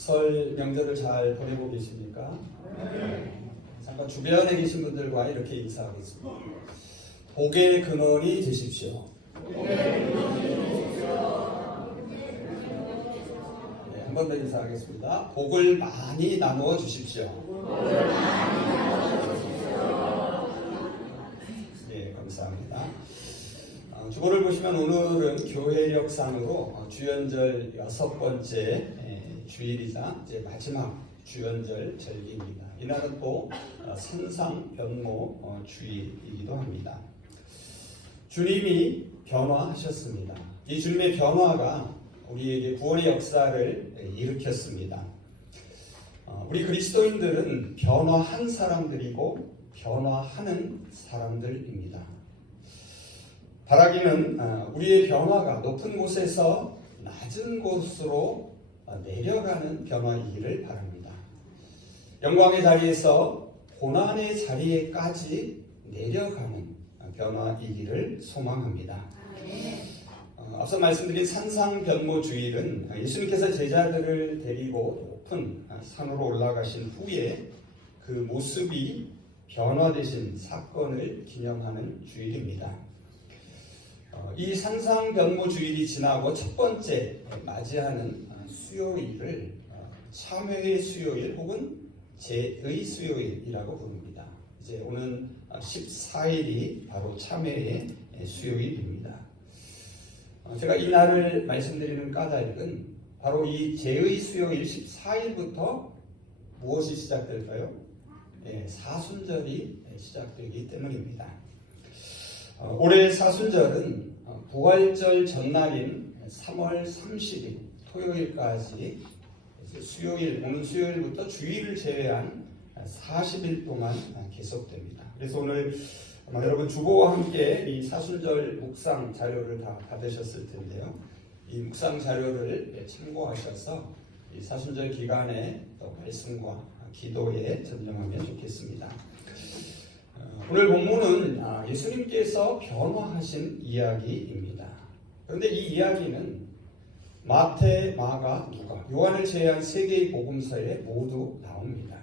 설 명절을 잘 보내고 계십니까? 잠깐 주변에 계신 분들과 이렇게 인사하겠습니다. 복의 근원이 되십시오. 네, 한 번 더 인사하겠습니다. 복을 많이 나누어 주십시오. 네, 감사합니다. 주보를 보시면 오늘은 교회력상으로 주연절 6번째 주일이자 이제 마지막 주연절 절기입니다. 이날은 또 산상변모 주일이기도 합니다. 주님이 변화하셨습니다. 이 주님의 변화가 우리에게 구원의 역사를 일으켰습니다. 우리 그리스도인들은 변화한 사람들이고 변화하는 사람들입니다. 바라기는 우리의 변화가 높은 곳에서 낮은 곳으로 내려가는 변화이기를 바랍니다. 영광의 자리에서 고난의 자리에까지 내려가는 변화이기를 소망합니다. 앞서 말씀드린 산상변모주일은 예수님께서 제자들을 데리고 높은 산으로 올라가신 후에 그 모습이 변화되신 사건을 기념하는 주일입니다. 이 산상변모주일이 지나고 첫 번째 맞이하는 수요일을 참회의 수요일 혹은 제의 수요일이라고 부릅니다. 이제 오는 14일이 바로 참회의 수요일입니다. 제가 이 날을 말씀드리는 까닭은 바로 이 제의 수요일 14일부터 무엇이 시작될까요? 사순절이 시작되기 때문입니다. 올해 사순절은 부활절 전날인 3월 30일 토요일까지 수요일, 오는 수요일부터 주일을 제외한 40일 동안 계속됩니다. 그래서 오늘 아마 여러분 주보와 함께 이 사순절 묵상 자료를 다 받으셨을 텐데요. 이 묵상 자료를 참고하셔서 이 사순절 기간에 또 말씀과 기도에 전념하면 좋겠습니다. 오늘 본문은 예수님께서 변화하신 이야기입니다. 그런데 이 이야기는 마태, 마가, 누가, 요한을 제외한 3개의 복음서에 모두 나옵니다.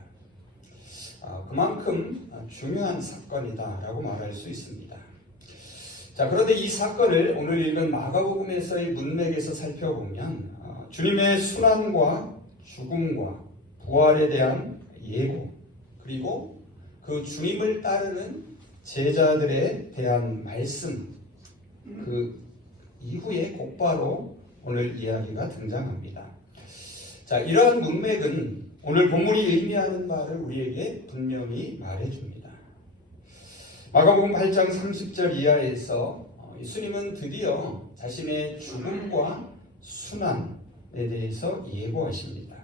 그만큼 중요한 사건이다라고 말할 수 있습니다. 자, 그런데 이 사건을 오늘 읽은 마가복음에서의 문맥에서 살펴보면 주님의 순환과 죽음과 부활에 대한 예고, 그리고 그 주님을 따르는 제자들에 대한 말씀, 그 이후에 곧바로 오늘 이야기가 등장합니다. 자, 이러한 문맥은 오늘 본문이 의미하는 바를 우리에게 분명히 말해줍니다. 마가복음 8장 30절 이하에서 예수님은 드디어 자신의 죽음과 순환에 대해서 예고하십니다.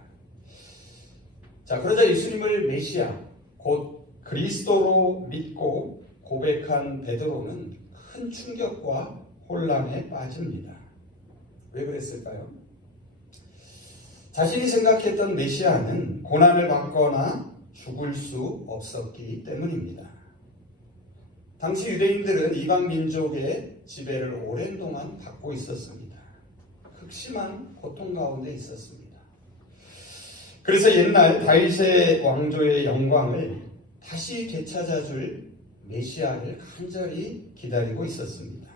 자, 그러자 예수님을 메시아, 곧 그리스도로 믿고 고백한 베드로는 큰 충격과 혼란에 빠집니다. 왜 그랬을까요? 자신이 생각했던 메시아는 고난을 받거나 죽을 수 없었기 때문입니다. 당시 유대인들은 이방 민족의 지배를 오랜 동안 받고 있었습니다. 극심한 고통 가운데 있었습니다. 그래서 옛날 다윗의 왕조의 영광을 다시 되찾아줄 메시아를 간절히 기다리고 있었습니다.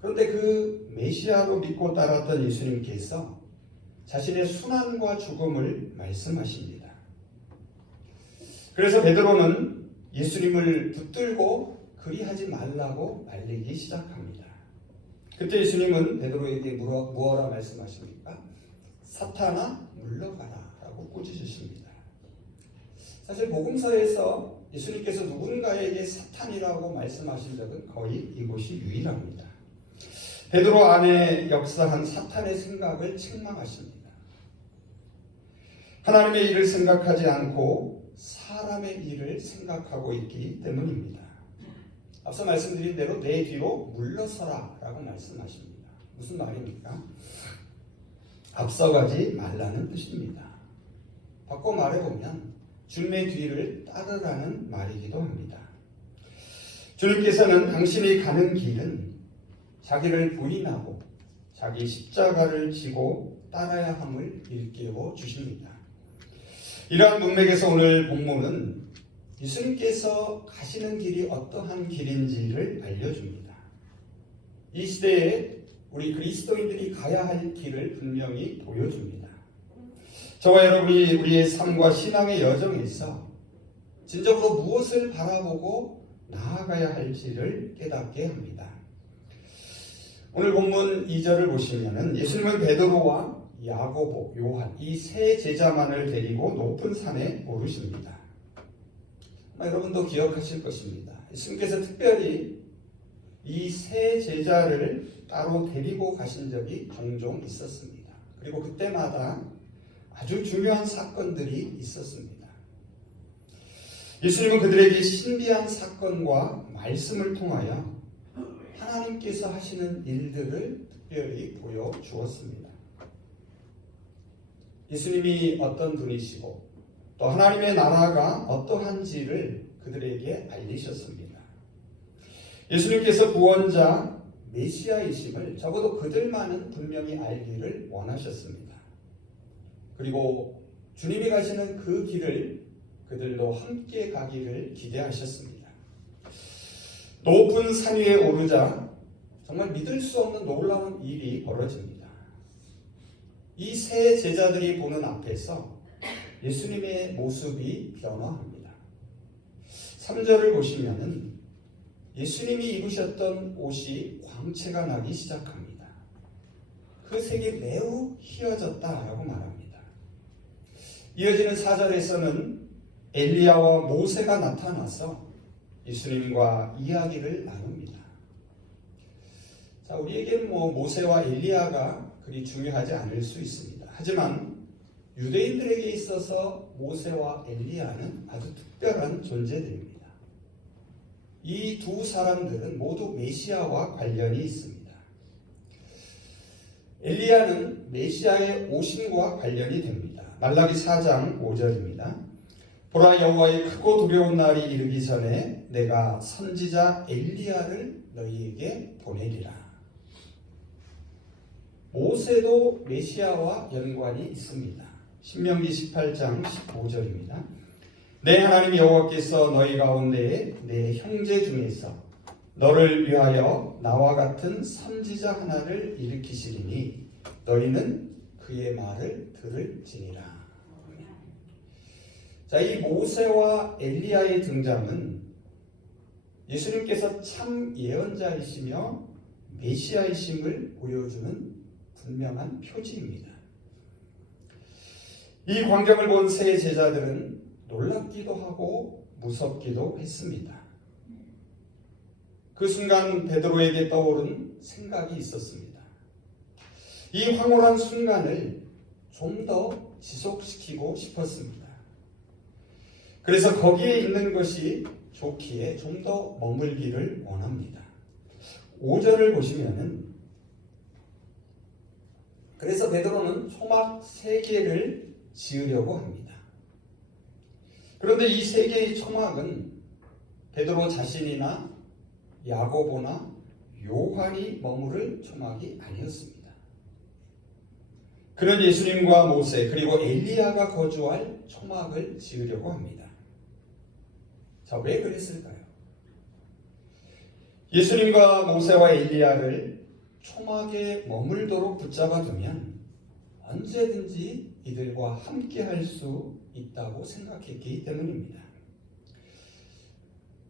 그런데 그 메시아로 믿고 따랐던 예수님께서 자신의 순환과 죽음을 말씀하십니다. 그래서 베드로는 예수님을 붙들고 그리하지 말라고 말리기 시작합니다. 그때 예수님은 베드로에게 무엇라 말씀하십니까? 사탄아 물러가라 라고 꾸짖으십니다. 사실 복음서에서 예수님께서 누군가에게 사탄이라고 말씀하신 적은 거의 이곳이 유일합니다. 베드로 안에 역사한 사탄의 생각을 책망하십니다. 하나님의 일을 생각하지 않고 사람의 일을 생각하고 있기 때문입니다. 앞서 말씀드린 대로 내 뒤로 물러서라 라고 말씀하십니다. 무슨 말입니까? 앞서가지 말라는 뜻입니다. 바꿔 말해보면 주님의 뒤를 따르라는 말이기도 합니다. 주님께서는 당신이 가는 길은 자기를 부인하고 자기 십자가를 지고 따라야 함을 일깨워 주십니다. 이러한 문맥에서 오늘 본문은 예수님께서 가시는 길이 어떠한 길인지를 알려줍니다. 이 시대에 우리 그리스도인들이 가야 할 길을 분명히 보여줍니다. 저와 여러분이 우리의 삶과 신앙의 여정에서 진정으로 무엇을 바라보고 나아가야 할지를 깨닫게 합니다. 오늘 본문 2절을 보시면은 예수님은 베드로와 야고보, 요한 이 세 제자만을 데리고 높은 산에 오르십니다. 여러분도 기억하실 것입니다. 예수님께서 특별히 이 세 제자를 따로 데리고 가신 적이 종종 있었습니다. 그리고 그때마다 아주 중요한 사건들이 있었습니다. 예수님은 그들에게 신비한 사건과 말씀을 통하여 하나님께서 하시는 일들을 특별히 보여주었습니다. 예수님이 어떤 분이시고 또 하나님의 나라가 어떠한지를 그들에게 알리셨습니다. 예수님께서 구원자 메시아이심을 적어도 그들만은 분명히 알기를 원하셨습니다. 그리고 주님이 가시는 그 길을 그들도 함께 가기를 기대하셨습니다. 높은 산 위에 오르자 정말 믿을 수 없는 놀라운 일이 벌어집니다. 이 세 제자들이 보는 앞에서 예수님의 모습이 변화합니다. 3절을 보시면은 예수님이 입으셨던 옷이 광채가 나기 시작합니다. 그 색이 매우 희어졌다라고 말합니다. 이어지는 4절에서는 엘리야와 모세가 나타나서 예수님과 이야기를 나눕니다. 자, 우리에게는 모세와 엘리야가 그리 중요하지 않을 수 있습니다. 하지만 유대인들에게 있어서 모세와 엘리야는 아주 특별한 존재들입니다. 이 두 사람들은 모두 메시아와 관련이 있습니다. 엘리야는 메시아의 오심과 관련이 됩니다. 말라기 4장 5절입니다. 보라, 여호와의 크고 두려운 날이 이르기 전에 내가 선지자 엘리야를 너희에게 보내리라. 모세도 메시아와 연관이 있습니다. 신명기 18장 15절입니다. 내 하나님 여호와께서 너희 가운데에 내 형제 중에서 너를 위하여 나와 같은 선지자 하나를 일으키시리니 너희는 그의 말을 들을지니라. 자, 이 모세와 엘리야의 등장은 예수님께서 참 예언자이시며 메시아이심을 보여주는 분명한 표지입니다. 이 광경을 본 세 제자들은 놀랍기도 하고 무섭기도 했습니다. 그 순간 베드로에게 떠오른 생각이 있었습니다. 이 황홀한 순간을 좀 더 지속시키고 싶었습니다. 그래서 거기에 있는 것이 좋기에 좀 더 머물기를 원합니다. 5절을 보시면은 그래서 베드로는 초막 3개를 지으려고 합니다. 그런데 이 3개의 초막은 베드로 자신이나 야고보나 요한이 머무를 초막이 아니었습니다. 그는 예수님과 모세 그리고 엘리야가 거주할 초막을 지으려고 합니다. 자, 왜 그랬을까요? 예수님과 모세와 엘리야를 초막에 머물도록 붙잡아 두면 언제든지 이들과 함께 할 수 있다고 생각했기 때문입니다.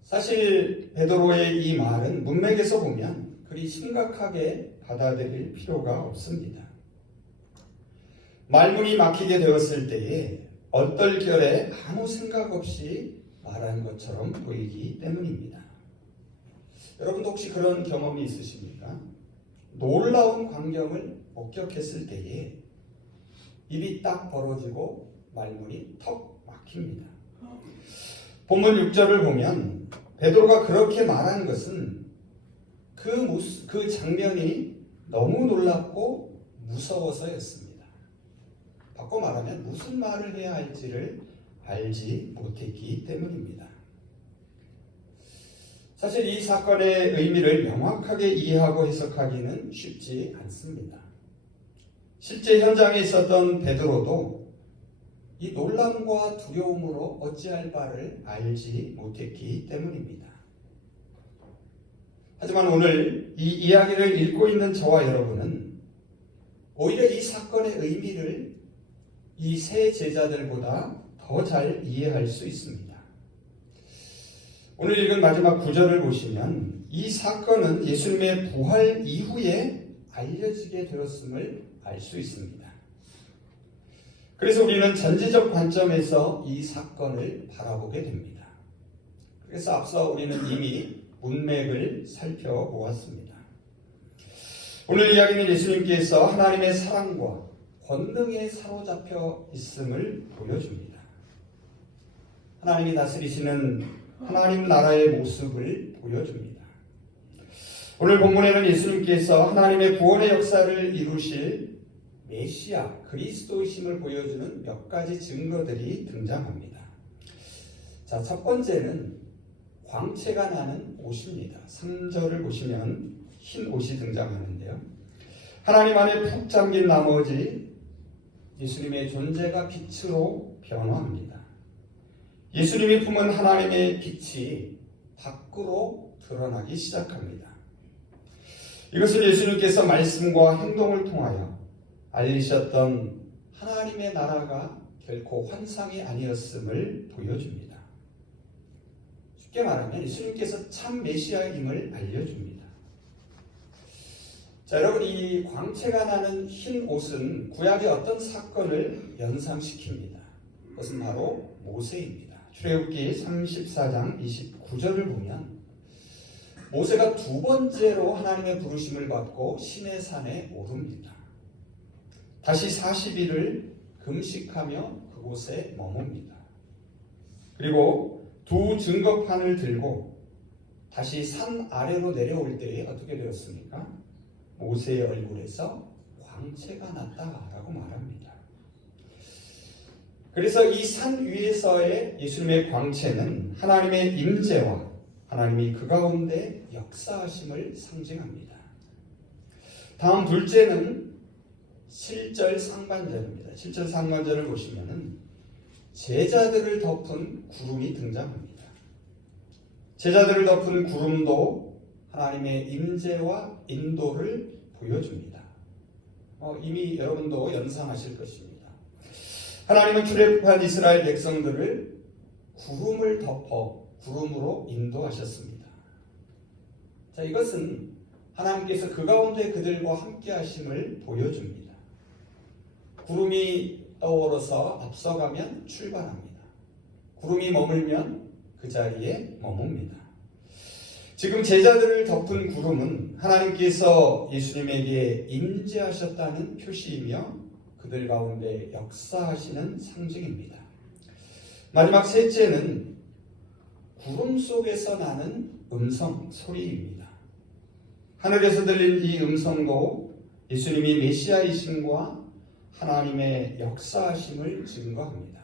사실 베드로의 이 말은 문맥에서 보면 그리 심각하게 받아들일 필요가 없습니다. 말문이 막히게 되었을 때에 얼떨결에 아무 생각 없이 말한 것처럼 보이기 때문입니다. 여러분도 혹시 그런 경험이 있으십니까? 놀라운 광경을 목격했을 때에 입이 딱 벌어지고 말문이 턱 막힙니다. 본문 6절을 보면 베드로가 그렇게 말한 것은 그 장면이 너무 놀랍고 무서워서였습니다. 바꿔 말하면 무슨 말을 해야 할지를 알지 못했기 때문입니다. 사실 이 사건의 의미를 명확하게 이해하고 해석하기는 쉽지 않습니다. 실제 현장에 있었던 베드로도 이 놀람과 두려움으로 어찌할 바를 알지 못했기 때문입니다. 하지만 오늘 이 이야기를 읽고 있는 저와 여러분은 오히려 이 사건의 의미를 이 세 제자들보다 더 잘 이해할 수 있습니다. 오늘 읽은 마지막 구절을 보시면 이 사건은 예수님의 부활 이후에 알려지게 되었음을 알 수 있습니다. 그래서 우리는 전지적 관점에서 이 사건을 바라보게 됩니다. 그래서 앞서 우리는 이미 문맥을 살펴보았습니다. 오늘 이야기는 예수님께서 하나님의 사랑과 권능에 사로잡혀 있음을 보여줍니다. 하나님이 다스리시는 하나님 나라의 모습을 보여줍니다. 오늘 본문에는 예수님께서 하나님의 구원의 역사를 이루실 메시아 그리스도이심을 보여주는 몇 가지 증거들이 등장합니다. 자, 첫 번째는 광채가 나는 옷입니다. 3절을 보시면 흰 옷이 등장하는데요. 하나님 안에 푹 잠긴 나머지 예수님의 존재가 빛으로 변화합니다. 예수님이 품은 하나님의 빛이 밖으로 드러나기 시작합니다. 이것은 예수님께서 말씀과 행동을 통하여 알리셨던 하나님의 나라가 결코 환상이 아니었음을 보여줍니다. 쉽게 말하면 예수님께서 참 메시아임을 알려줍니다. 자, 여러분, 이 광채가 나는 흰 옷은 구약의 어떤 사건을 연상시킵니다. 그것은 바로 모세입니다. 출애굽기 34장 29절을 보면 모세가 두 번째로 하나님의 부르심을 받고 시내산에 오릅니다. 다시 40일을 금식하며 그곳에 머뭅니다. 그리고 두 증거판을 들고 다시 산 아래로 내려올 때에 어떻게 되었습니까? 모세의 얼굴에서 광채가 났다라고 말합니다. 그래서 이 산 위에서의 예수님의 광채는 하나님의 임재와 하나님이 그 가운데 역사하심을 상징합니다. 다음 둘째는 7절 상반절입니다. 7절 상반절을 보시면은 제자들을 덮은 구름이 등장합니다. 제자들을 덮은 구름도 하나님의 임재와 인도를 보여줍니다. 이미 여러분도 연상하실 것입니다. 하나님은 출애굽한 이스라엘 백성들을 구름을 덮어 구름으로 인도하셨습니다. 자, 이것은 하나님께서 그 가운데 그들과 함께 하심을 보여줍니다. 구름이 떠오르서 앞서가면 출발합니다. 구름이 머물면 그 자리에 머뭅니다. 지금 제자들을 덮은 구름은 하나님께서 예수님에게 임재하셨다는 표시이며 그들 가운데 역사하시는 상징입니다. 마지막 셋째는 구름 속에서 나는 음성, 소리입니다. 하늘에서 들린 이 음성도 예수님이 메시아이심과 하나님의 역사하심을 증거합니다.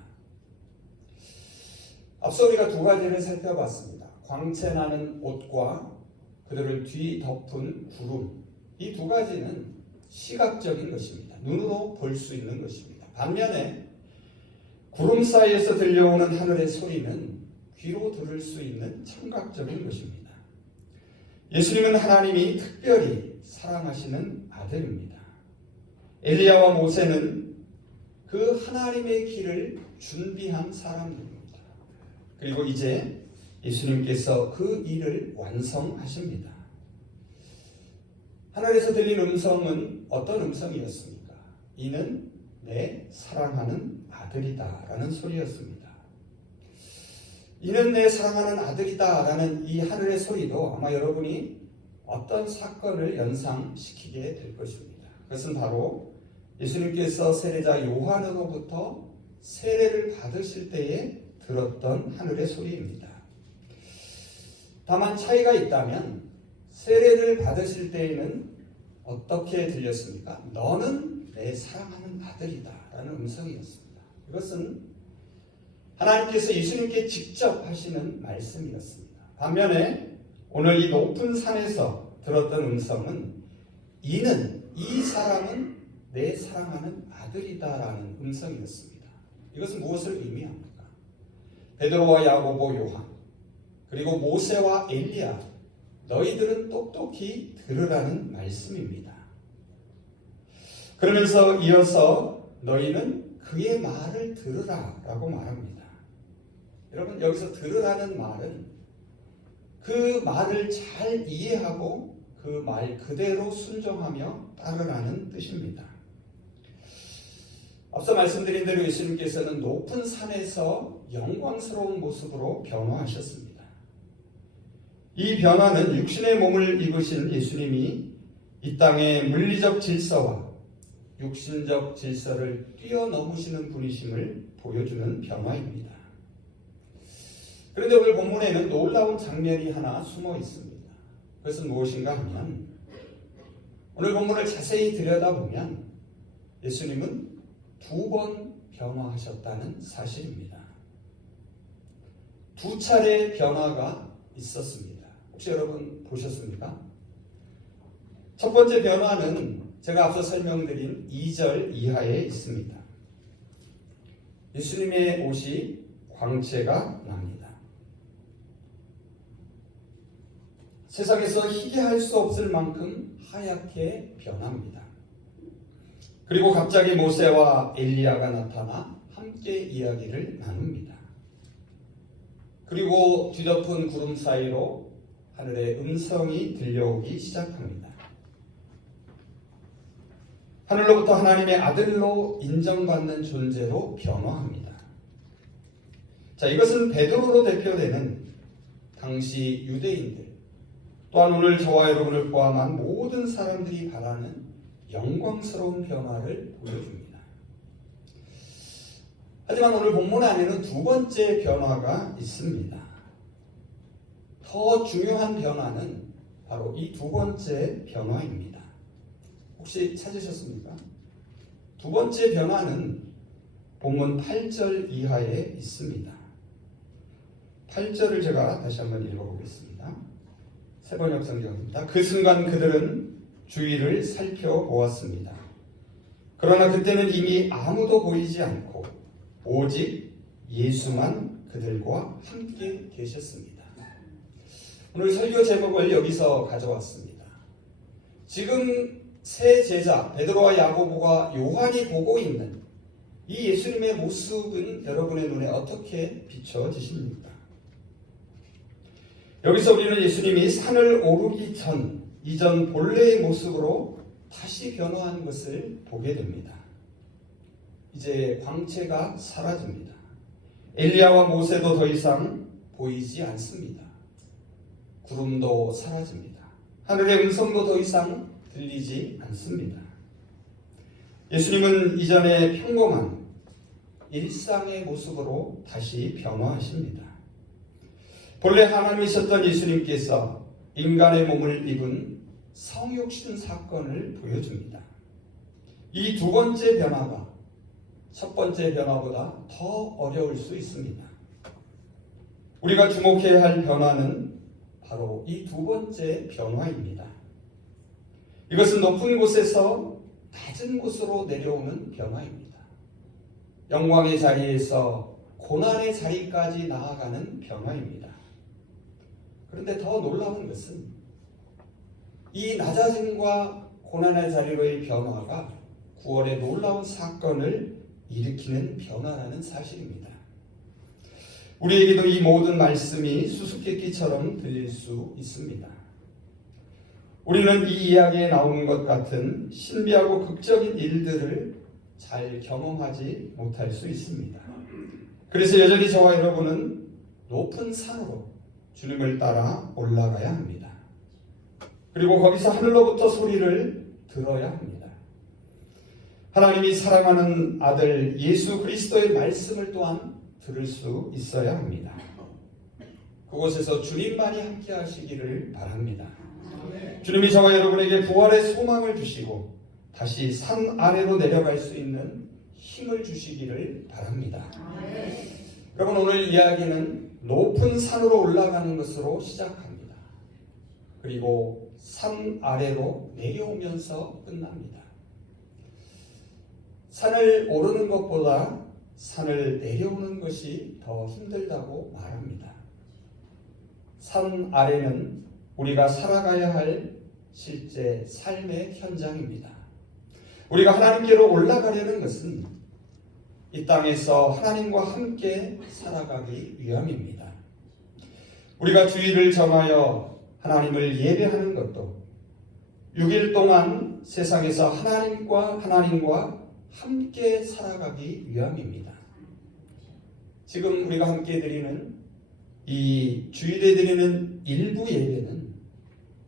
앞서 우리가 두 가지를 살펴봤습니다. 광채 나는 옷과 그들을 뒤덮은 구름. 이 두 가지는 시각적인 것입니다. 눈으로 볼 수 있는 것입니다. 반면에 구름 사이에서 들려오는 하늘의 소리는 귀로 들을 수 있는 청각적인 것입니다. 예수님은 하나님이 특별히 사랑하시는 아들입니다. 엘리야와 모세는 그 하나님의 길을 준비한 사람들입니다. 그리고 이제 예수님께서 그 일을 완성하십니다. 하늘에서 들린 음성은 어떤 음성이었습니까? 이는 내 사랑하는 아들이다 라는 소리였습니다. 이는 내 사랑하는 아들이다 라는 이 하늘의 소리도 아마 여러분이 어떤 사건을 연상시키게 될 것입니다. 그것은 바로 예수님께서 세례자 요한으로부터 세례를 받으실 때에 들었던 하늘의 소리입니다. 다만 차이가 있다면 세례를 받으실 때에는 어떻게 들렸습니까? 너는 내 사랑하는 아들이다 라는 음성이었습니다. 이것은 하나님께서 예수님께 직접 하시는 말씀이었습니다. 반면에 오늘 이 높은 산에서 들었던 음성은 이 사람은 내 사랑하는 아들이다라는 음성이었습니다. 이것은 무엇을 의미합니까? 베드로와 야고보, 요한, 그리고 모세와 엘리야, 너희들은 똑똑히 들으라는 말씀입니다. 그러면서 이어서 너희는 그의 말을 들으라라고 말합니다. 여러분, 여기서 들으라는 말은 그 말을 잘 이해하고 그 말 그대로 순종하며 따르라는 뜻입니다. 앞서 말씀드린 대로 예수님께서는 높은 산에서 영광스러운 모습으로 변화하셨습니다. 이 변화는 육신의 몸을 입으신 예수님이 이 땅의 물리적 질서와 육신적 질서를 뛰어넘으시는 분이심을 보여주는 변화입니다. 그런데 오늘 본문에는 놀라운 장면이 하나 숨어 있습니다. 그것은 무엇인가 하면 오늘 본문을 자세히 들여다보면 예수님은 2번 변화하셨다는 사실입니다. 2차례 변화가 있었습니다. 혹시 여러분 보셨습니까? 첫 번째 변화는 제가 앞서 설명드린 2절 이하에 있습니다. 예수님의 옷이 광채가 납니다. 세상에서 희귀할 수 없을 만큼 하얗게 변합니다. 그리고 갑자기 모세와 엘리야가 나타나 함께 이야기를 나눕니다. 그리고 뒤덮은 구름 사이로 하늘의 음성이 들려오기 시작합니다. 하늘로부터 하나님의 아들로 인정받는 존재로 변화합니다. 자, 이것은 베드로로 대표되는 당시 유대인들, 또한 오늘 저와 여러분을 포함한 모든 사람들이 바라는 영광스러운 변화를 보여줍니다. 하지만 오늘 본문 안에는 2번째 변화가 있습니다. 더 중요한 변화는 바로 이 2번째 변화입니다. 혹시 찾으셨습니까? 2번째 변화는 본문 8절 이하에 있습니다. 8절을 제가 다시 한번 읽어보겠습니다. 세번역 성경입니다. 그 순간 그들은 주위를 살펴보았습니다. 그러나 그때는 이미 아무도 보이지 않고 오직 예수만 그들과 함께 계셨습니다. 오늘 설교 제목을 여기서 가져왔습니다. 지금 세 제자 베드로와 야고보가 요한이 보고 있는 이 예수님의 모습은 여러분의 눈에 어떻게 비춰지십니까? 여기서 우리는 예수님이 산을 오르기 전 이전 본래의 모습으로 다시 변화한 것을 보게 됩니다. 이제 광채가 사라집니다. 엘리야와 모세도 더 이상 보이지 않습니다. 구름도 사라집니다. 하늘의 음성도 더 이상 들리지 않습니다. 예수님은 이전의 평범한 일상의 모습으로 다시 변화하십니다. 본래 하나님이셨던 예수님께서 인간의 몸을 입은 성육신 사건을 보여줍니다. 이 2번째 변화가 첫 번째 변화보다 더 어려울 수 있습니다. 우리가 주목해야 할 변화는 바로 이 2번째 변화입니다. 이것은 높은 곳에서 낮은 곳으로 내려오는 변화입니다. 영광의 자리에서 고난의 자리까지 나아가는 변화입니다. 그런데 더 놀라운 것은 이 낮아짐과 고난의 자리로의 변화가 9월의 놀라운 사건을 일으키는 변화라는 사실입니다. 우리에게도 이 모든 말씀이 수수께끼처럼 들릴 수 있습니다. 우리는 이 이야기에 나오는 것 같은 신비하고 극적인 일들을 잘 경험하지 못할 수 있습니다. 그래서 여전히 저와 여러분은 높은 산으로 주님을 따라 올라가야 합니다. 그리고 거기서 하늘로부터 소리를 들어야 합니다. 하나님이 사랑하는 아들 예수 그리스도의 말씀을 또한 들을 수 있어야 합니다. 그곳에서 주님만이 함께 하시기를 바랍니다. 주님이 저와 여러분에게 부활의 소망을 주시고 다시 산 아래로 내려갈 수 있는 힘을 주시기를 바랍니다. 여러분, 오늘 이야기는 높은 산으로 올라가는 것으로 시작합니다. 그리고 산 아래로 내려오면서 끝납니다. 산을 오르는 것보다 산을 내려오는 것이 더 힘들다고 말합니다. 산 아래는 우리가 살아가야 할 실제 삶의 현장입니다. 우리가 하나님께로 올라가려는 것은 이 땅에서 하나님과 함께 살아가기 위함입니다. 우리가 주일을 정하여 하나님을 예배하는 것도 6일 동안 세상에서 하나님과 함께 살아가기 위함입니다. 지금 우리가 함께 드리는 이 주일에 드리는 일부 예배는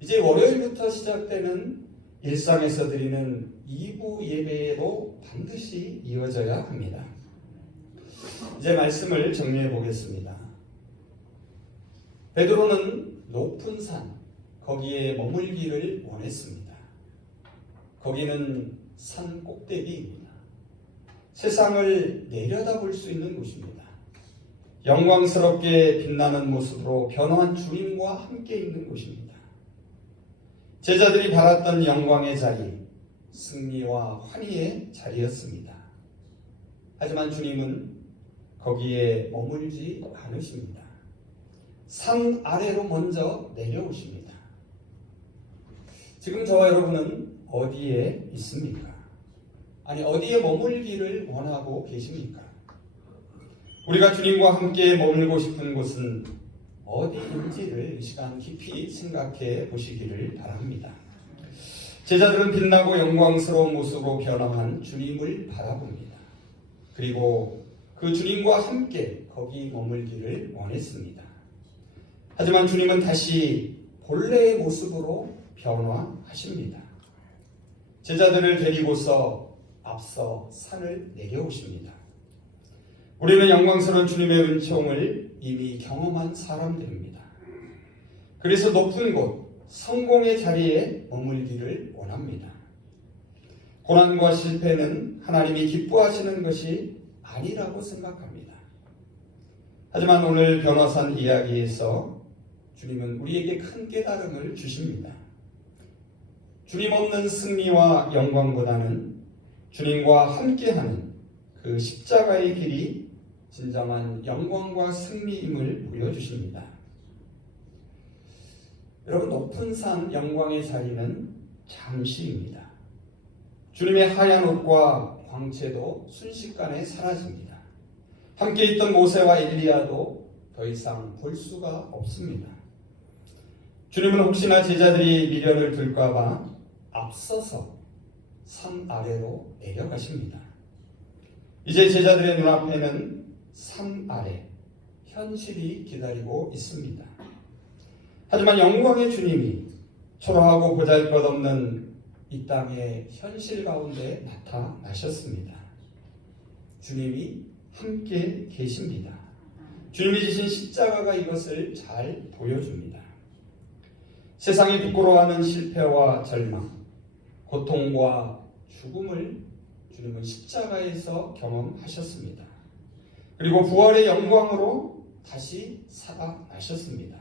이제 월요일부터 시작되는 일상에서 드리는 2부 예배로 반드시 이어져야 합니다. 이제 말씀을 정리해 보겠습니다. 베드로는 높은 산, 거기에 머물기를 원했습니다. 거기는 산 꼭대기입니다. 세상을 내려다볼 수 있는 곳입니다. 영광스럽게 빛나는 모습으로 변화한 주님과 함께 있는 곳입니다. 제자들이 바랐던 영광의 자리, 승리와 환희의 자리였습니다. 하지만 주님은 거기에 머물지 않으십니다. 산 아래로 먼저 내려오십니다. 지금 저와 여러분은 어디에 있습니까? 아니, 어디에 머물기를 원하고 계십니까? 우리가 주님과 함께 머물고 싶은 곳은 어디인지를 이 시간 깊이 생각해 보시기를 바랍니다. 제자들은 빛나고 영광스러운 모습으로 변화한 주님을 바라봅니다. 그리고 그 주님과 함께 거기 머물기를 원했습니다. 하지만 주님은 다시 본래의 모습으로 변화하십니다. 제자들을 데리고서 앞서 산을 내려오십니다. 우리는 영광스러운 주님의 은총을 이미 경험한 사람들입니다. 그래서 높은 곳, 성공의 자리에 머물기를 원합니다. 고난과 실패는 하나님이 기뻐하시는 것이 아니라고 생각합니다. 하지만 오늘 변화산 이야기에서 주님은 우리에게 큰 깨달음을 주십니다. 주님 없는 승리와 영광보다는 주님과 함께하는 그 십자가의 길이 진정한 영광과 승리임을 보여주십니다. 여러분, 높은 산 영광의 자리는 잠시입니다. 주님의 하얀 옷과 광채도 순식간에 사라집니다. 함께 있던 모세와 엘리야도 더 이상 볼 수가 없습니다. 주님은 혹시나 제자들이 미련을 둘까봐 앞서서 산 아래로 내려가십니다. 이제 제자들의 눈앞에는 산 아래 현실이 기다리고 있습니다. 하지만 영광의 주님이 초라하고 보잘것없는 이 땅의 현실 가운데 나타나셨습니다. 주님이 함께 계십니다. 주님이 지신 십자가가 이것을 잘 보여줍니다. 세상이 부끄러워하는 실패와 절망, 고통과 죽음을 주님은 십자가에서 경험하셨습니다. 그리고 부활의 영광으로 다시 살아나셨습니다.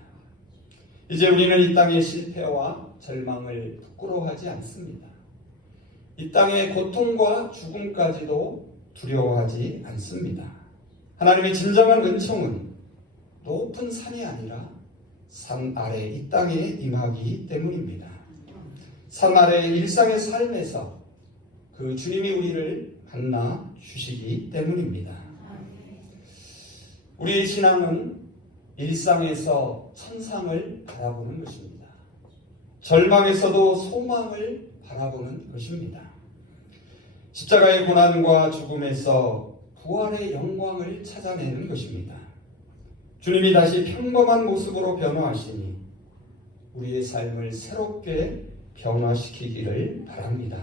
이제 우리는 이 땅의 실패와 절망을 부끄러워하지 않습니다. 이 땅의 고통과 죽음까지도 두려워하지 않습니다. 하나님의 진정한 은총은 높은 산이 아니라 산 아래 이 땅에 임하기 때문입니다. 산 아래 일상의 삶에서 그 주님이 우리를 만나 주시기 때문입니다. 우리의 신앙은 일상에서 천상을 바라보는 것입니다. 절망에서도 소망을 바라보는 것입니다. 십자가의 고난과 죽음에서 부활의 영광을 찾아내는 것입니다. 주님이 다시 평범한 모습으로 변화하시니 우리의 삶을 새롭게 변화시키기를 바랍니다.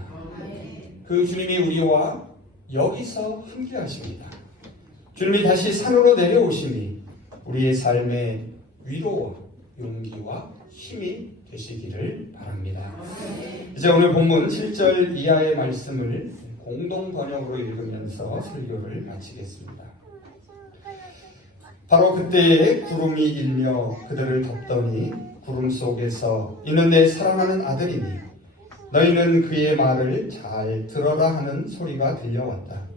그 주님이 우리와 여기서 함께 하십니다. 주님이 다시 산으로 내려오시니 우리의 삶의 위로와 용기와 힘이 되시기를 바랍니다. 이제 오늘 본문 7절 이하의 말씀을 공동 번역으로 읽으면서 설교를 마치겠습니다. 바로 그때에 구름이 일며 그들을 덮더니 구름 속에서 이는 내 사랑하는 아들이니 너희는 그의 말을 잘 들어라 하는 소리가 들려왔다.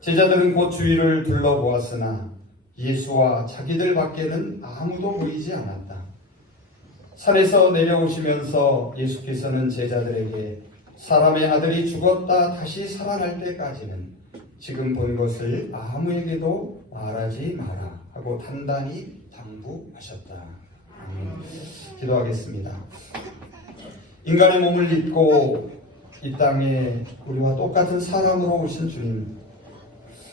제자들은 곧 주위를 둘러보았으나 예수와 자기들 밖에는 아무도 보이지 않았다. 산에서 내려오시면서 예수께서는 제자들에게 사람의 아들이 죽었다 다시 살아날 때까지는 지금 본 것을 아무에게도 말하지 마라 하고 단단히 당부하셨다. 기도하겠습니다. 인간의 몸을 입고 이 땅에 우리와 똑같은 사람으로 오신 주님,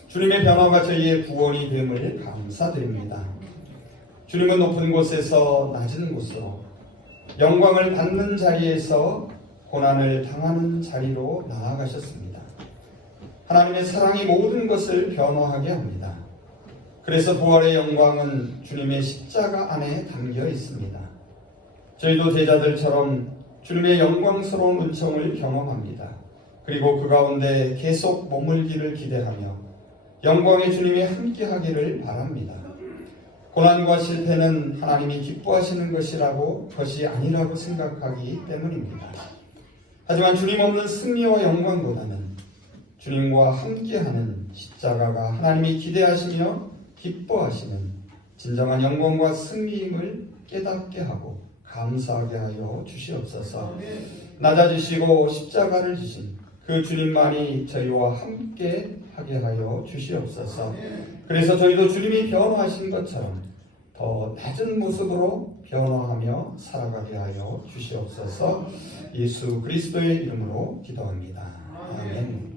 주님의 변화가 저희의 구원이 됨을 감사드립니다. 주님은 높은 곳에서 낮은 곳으로, 영광을 받는 자리에서 고난을 당하는 자리로 나아가셨습니다. 하나님의 사랑이 모든 것을 변화하게 합니다. 그래서 부활의 영광은 주님의 십자가 안에 담겨 있습니다. 저희도 제자들처럼 주님의 영광스러운 은총을 경험합니다. 그리고 그 가운데 계속 머물기를 기대하며 영광의 주님이 함께하기를 바랍니다. 고난과 실패는 하나님이 기뻐하시는 것이 아니라고 생각하기 때문입니다. 하지만 주님 없는 승리와 영광보다는 주님과 함께하는 십자가가 하나님이 기대하시며 기뻐하시는 진정한 영광과 승리임을 깨닫게 하고 감사하게 하여 주시옵소서. 낮아지시고 십자가를 지신 그 주님만이 저희와 함께 하게 하여 주시옵소서. 그래서 저희도 주님이 변화하신 것처럼 더 낮은 모습으로 변화하며 살아가게 하여 주시옵소서. 예수 그리스도의 이름으로 기도합니다. 아멘.